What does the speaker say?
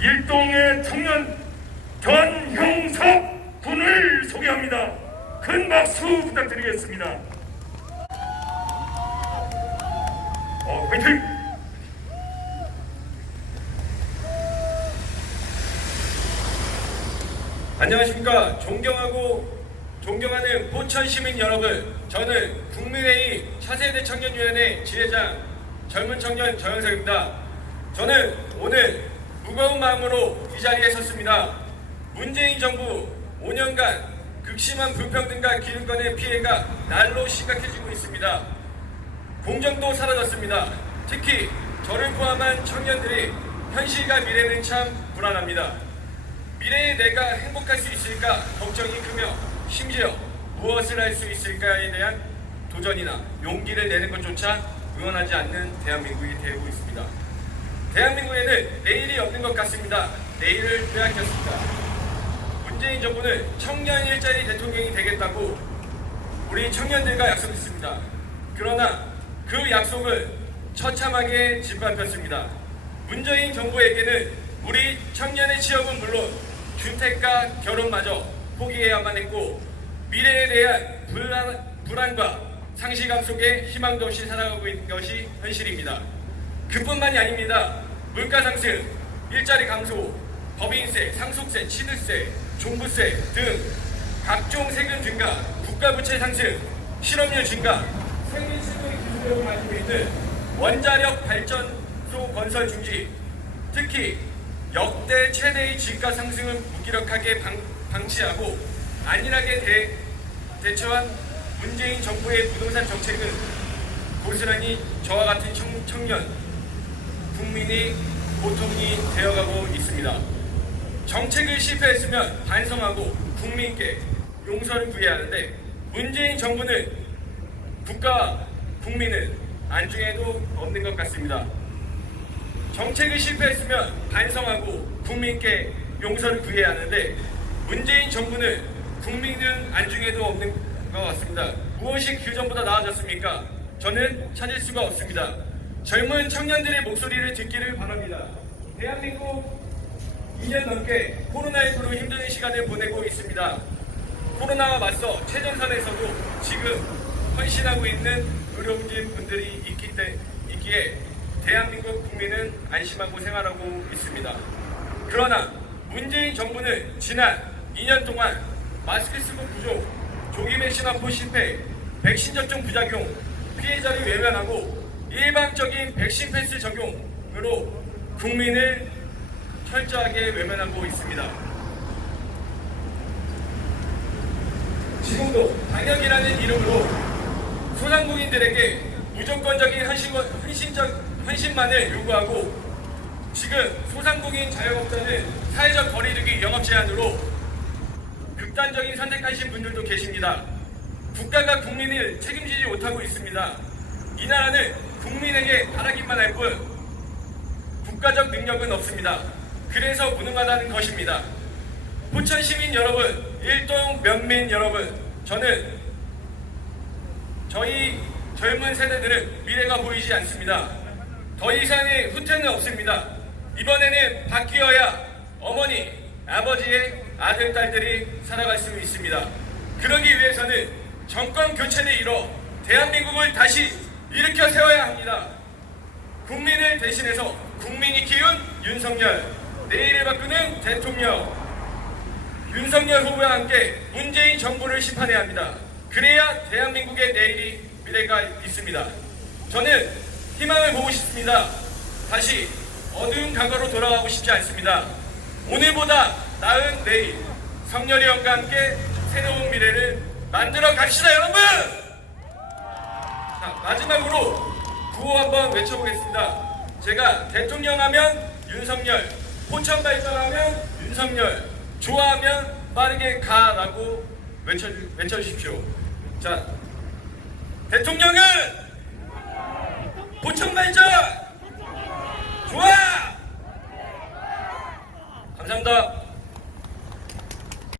일동의 청년 전형석 군을 소개합니다. 큰 박수 부탁드리겠습니다. 어, 화이팅! 안녕하십니까 존경하고 존경하는 포천 시민 여러분 저는 국민의힘 차세대 청년위원회 지회장 젊은 청년 정현석입니다 저는 오늘 무거운 마음으로 이 자리에 섰습니다. 문재인 정부 5년간 극심한 불평등과 기득권의 피해가 날로 심각해지고 있습니다. 공정도 사라졌습니다. 특히 저를 포함한 청년들의 현실과 미래는 참 불안합니다. 미래에 내가 행복할 수 있을까 걱정이 크며 심지어 무엇을 할 수 있을까에 대한 도전이나 용기를 내는 것조차 응원하지 않는 대한민국이 되고 있습니다. 대한민국에는 내일이 없는 것 같습니다. 내일을 빼앗겼습니다. 문재인 정부는 청년 일자리 대통령이 되겠다고 우리 청년들과 약속했습니다. 그러나 그 약속을 처참하게 짓밟혔습니다. 문재인 정부에게는 우리 청년의 취업은 물론 주택과 결혼마저 포기해야만 했고 미래에 대한 불안, 불안과 상실감 속에 희망도 없이 살아가고 있는 것이 현실입니다. 그뿐만이 아닙니다. 물가 상승, 일자리 감소, 법인세, 상속세, 취득세, 종부세 등 각종 세금 증가, 국가 부채 상승, 실업률 증가, 생민 실패 기술을 가지고 있는 원자력 발전소 건설 중지, 특히 역대 최대의 집가 상승을 무기력하게 방, 방치하고 안일하게 대, 대처한 문재인 정부의 부동산 정책은 고스란히 저와 같은 청, 청년, 국민이 고통이 되어가고 있습니다. 정책을 실패했으면 반성하고 국민께 용서를 구해야 하는데 문재인 정부는 국가와 국민을 안중에도 없는 것 같습니다. 정책을 실패했으면 반성하고 국민께 용서를 구해야 하는데 문재인 정부는 국민은 안중에도 없는 것 같습니다. 무엇이 규전보다 나아졌습니까? 저는 찾을 수가 없습니다. 젊은 청년들의 목소리를 듣기를 바랍니다. 대한민국 2년 넘게 코로나19로 힘든 시간을 보내고 있습니다. 코로나와 맞서 최전선에서도 지금 헌신하고 있는 의료진 분들이 있기 때, 있기에 대한민국 국민은 안심하고 생활하고 있습니다. 그러나 문재인 정부는 지난 2년 동안 마스크 쓰고 부족, 조기 백신 확보 실패, 백신 접종 부작용, 피해자를 외면하고 일방적인 백신 패스 적용으로 국민을 철저하게 외면하고 있습니다. 지금도 방역이라는 이름으로 소상공인들에게 무조건적인 헌신, 헌신적, 헌신만을 요구하고 지금 소상공인 자영업자는 사회적 거리두기 영업 제한으로 극단적인 선택하신 분들도 계십니다. 국가가 국민을 책임지지 못하고 있습니다. 이 나라는 국민에게 바라기만 할 뿐 국가적 능력은 없습니다. 그래서 무능하다는 것입니다. 포천 시민 여러분, 일동 면민 여러분, 저는 저희 젊은 세대들은 미래가 보이지 않습니다. 더 이상의 후퇴는 없습니다. 이번에는 바뀌어야 어머니, 아버지의 아들, 딸들이 살아갈 수 있습니다. 그러기 위해서는 정권 교체를 이뤄 대한민국을 다시 일으켜 세워야 합니다. 국민을 대신해서 국민이 키운 윤석열, 내일을 바꾸는 대통령, 윤석열 후보와 함께 문재인 정부를 심판해야 합니다. 그래야 대한민국의 내일이 미래가 있습니다. 저는 희망을 보고 싶습니다. 다시 어두운 과거로 돌아가고 싶지 않습니다. 오늘보다 나은 내일, 성렬이 형과 함께 새로운 미래를 만들어 갑시다, 여러분! 자, 마지막으로 구호 한번 외쳐보겠습니다. 제가 대통령 하면 윤석열, 포천 발전 하면 윤석열, 좋아하면 빠르게 가라고 외쳐, 외쳐주십시오. 자, 대통령은